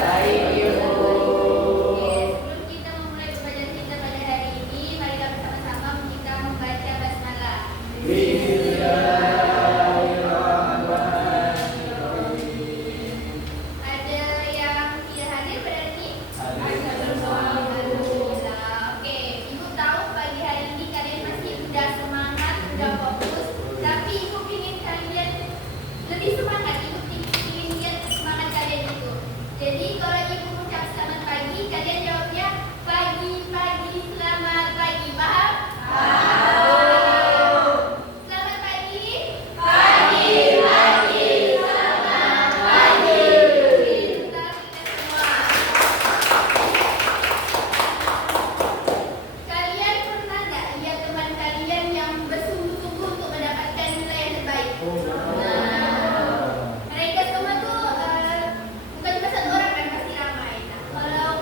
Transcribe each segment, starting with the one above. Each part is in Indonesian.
Oke, sebelum kita memulai pembacaan kita pada hari ini, mari kita bersama-sama kita membaca basmalah. Ada yang tidak hadir berarti? Alhamdulillah. Oke, Ibu tahu pagi hari ini kalian masih udah semangat, udah fokus, tapi Ibu ingin kalian lebih semangat. Ibu ingin lihat semangat kalian itu. Jadi kalau Ibu ucap selamat pagi, kalian jawabnya pagi, pagi, selamat pagi. Paham? Selamat pagi. Sebentar, kita semua. Kalian pernah nggak lihat teman kalian yang bersungguh-sungguh untuk mendapatkan nilai yang terbaik? Mereka semua tuh bukan cuma satu orang kan, pasti ramai. Nah, kalau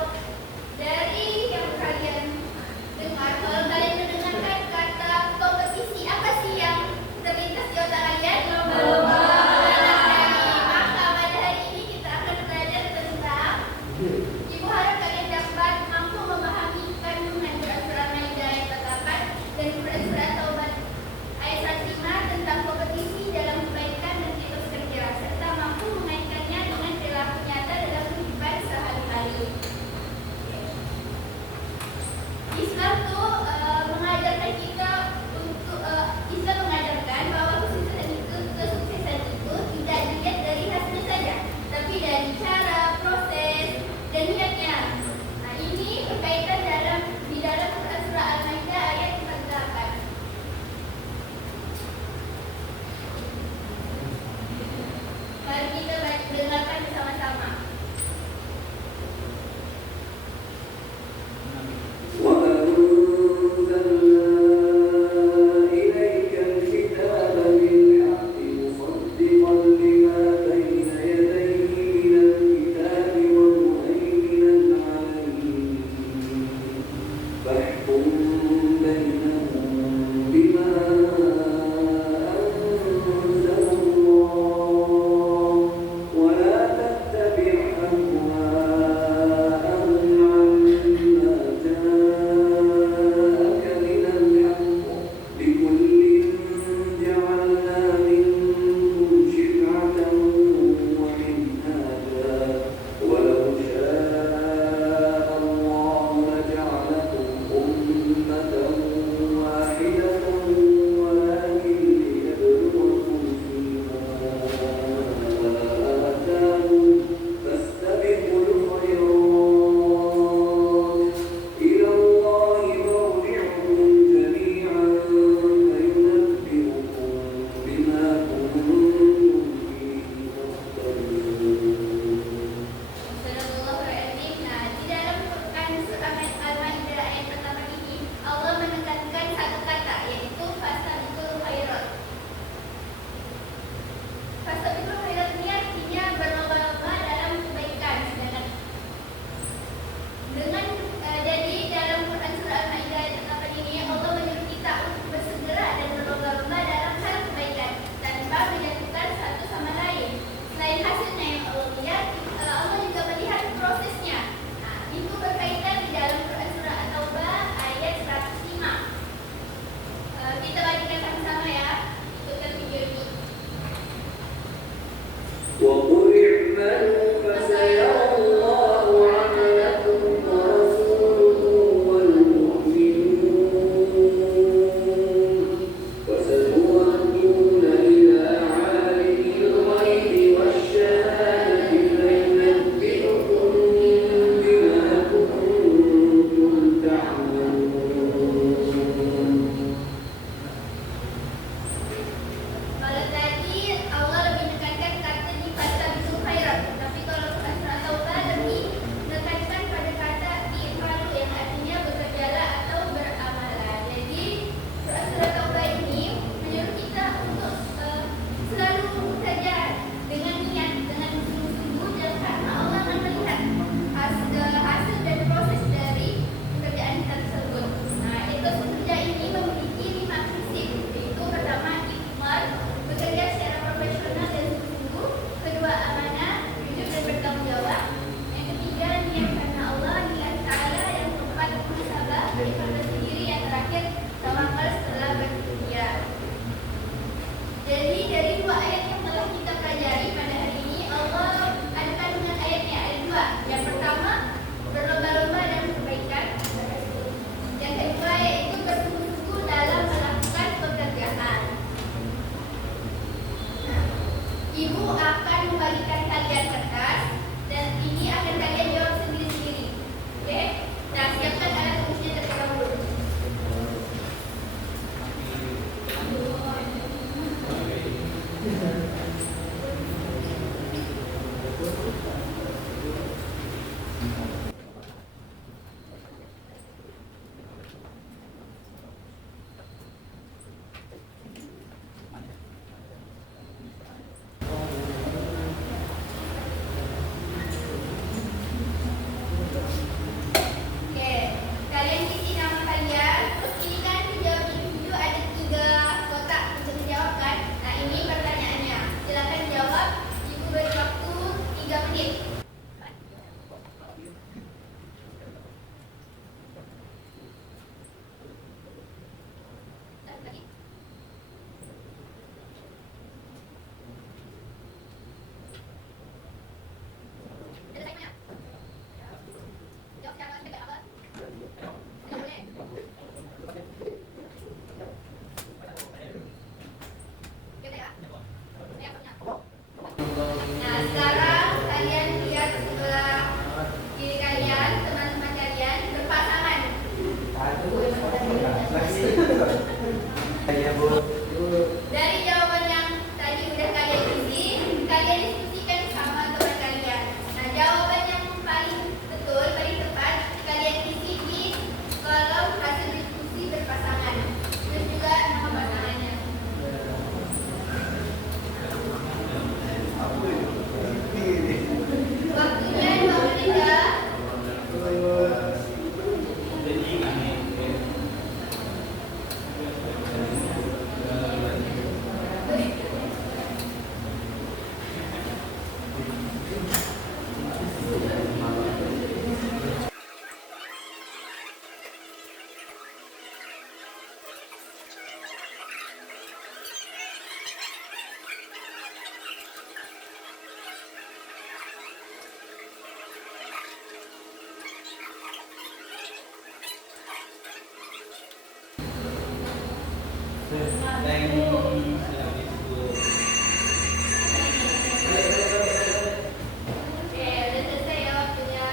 Yang pertama, berlomba-lomba dalam kebaikan. Yang kedua yaitu bersungguh-sungguh dalam melakukan pekerjaan. Nah, Ibu akan membagikan kalian kertas dan ini akan kalian jawab sendiri-sendiri. Oke? Nah, siapkan alat tulisnya terlebih dahulu. Oke, kalian isi nama kalian. Terus ini kan dijawab individu ada 3 kotak untuk dijawab kan? Nah, ini pertanyaannya. Silakan jawab. Ibu beri waktu 3 menit. Satu lagi. Ada saya jawab secara singkat apa? Tidak boleh. Kita ya. Ya, punya. Nah, sekarang kalian lihat sebelah kiri kalian, teman-teman kalian berpasangan. Dari jawaban yang tadi udah kalian isi, kalian diskusikan sama teman kalian. Nah, jawaban yang paling betul, paling tepat, kalian isi di kolom hasil diskusi berpasangan. Terus juga nama pasangannya. Waktunya 2 menit ya. Oke, udah selesai ya waktunya.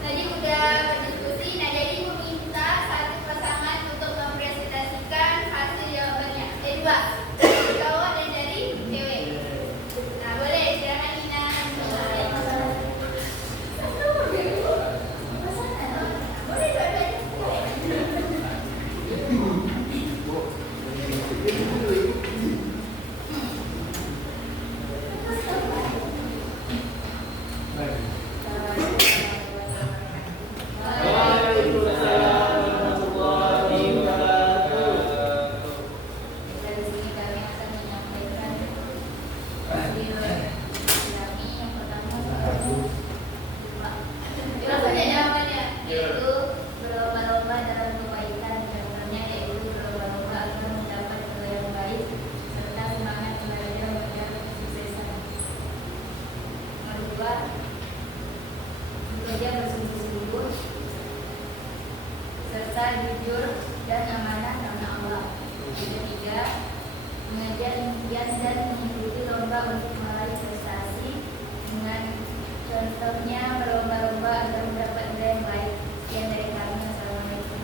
Tadi udah berdiskusi, nah jadi meminta satu pasangan untuk mempresentasikan hasil jawabannya. 2 dari cowok dan dari cewek. Nah, boleh silakan Nina. Boleh dua-duanya. Dari sini kami akan menyampaikan hasil kami yang pertama. Langsung aja jawabannya, yaitu berlomba-lomba dalam kebaikan. Jawabannya yaitu berlomba-lomba agar mendapat nilai yang baik serta semangat belajar mengejar kesuksesan. Yang kedua, bekerja bersungguh-sungguh serta jujur dan amanah karena Allah. Yang ketiga, mengejar impian dan mengikuti lomba untuk meraih prestasi dengan contohnya berlomba-lomba agar mendapat nilai yang baik. Sekian dari kami. Assalamualaikum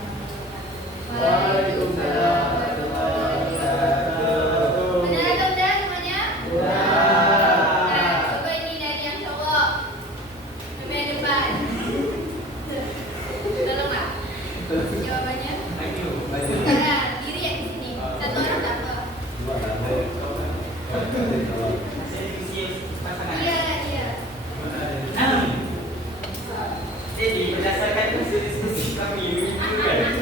warahmatullahi wabarakatuh. Benar atau tidak semuanya? Nah, coba ini dari yang cowok. Sampai depan. Tolonglah. Jawabannya? Sekarang diri yang di sini. Satu orang tak apa. Iya, iya. Jadi berdasarkan hasil diskusi kami menunjukkan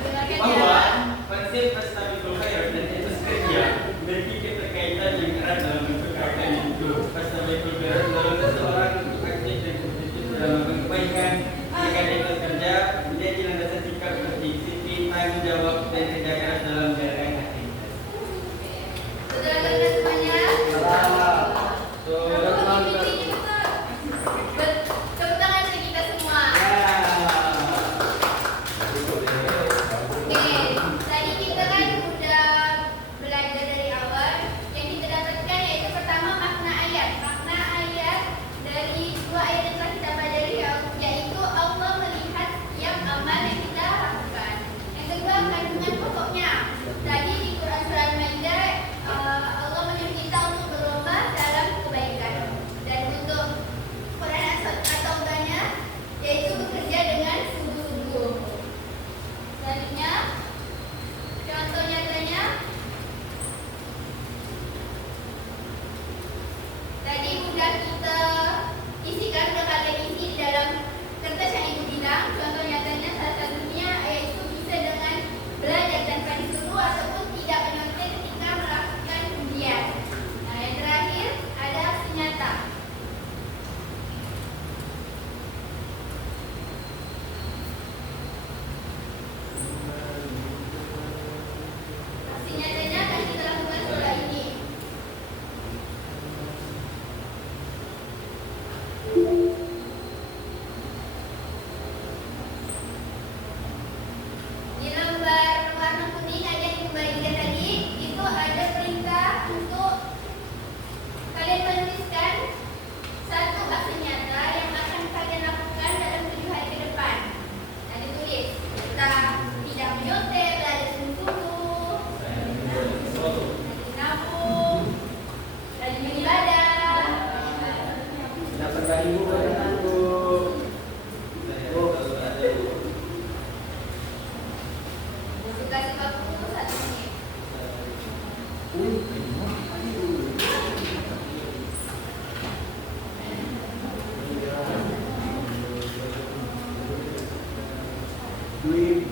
Dengarkan bahwa ya. konsep Fastabiqul Khairat dan etos kerja memiliki keterkaitan yang erat dalam memperkarakan hidup. Fastabiqul Khairat dalam seseorang untuk aktif dan kompetitif dalam melakukan kebaikan. Jika etos kerja, dia dilandasi sikap disiplin, tanggung jawab dan kerja keras dalam menjalankan aktivitas. Sudah dengar semuanya? So, Berapa menit ini, Ustaz? ayat yang telah kita pelajari yaitu Allah melihat setiap amal yang kita lakukan. Yang kedua, kandungan pokoknya. Tadi di Quran surah Al-Maidah Allah menyuruh kita untuk berlomba dalam kebaikan. Dan untuk Quran at-Taubahnya yaitu bekerja dengan sungguh-sungguh. Selanjutnya, contoh nyatanya tadi sudah kita isikan, sudah kalian isi di dalam kertas yang ibu bilang. Contoh nyatanya salah satunya yaitu bisa dengan belajar tanpa disuruh ataupun tidak menyontek ketika melakukan ujian. Nah, yang terakhir ada aksi nyata. Aksi nyatanya akan kita lakukan setelah ini. Di lembar warna kuning ada yang dibagikan tadi, itu ada perintah untuk kalian menuliskan satu aksi nyata yang akan kalian lakukan dalam 7 hari ke depan. Nah, ditulis entah tidak menyontek, belajar sungguh-sungguh, rajin nabung, rajin beribadah. Dapat dari ibu bagaimana bu? Suka-suka buku 1 menit. Duit.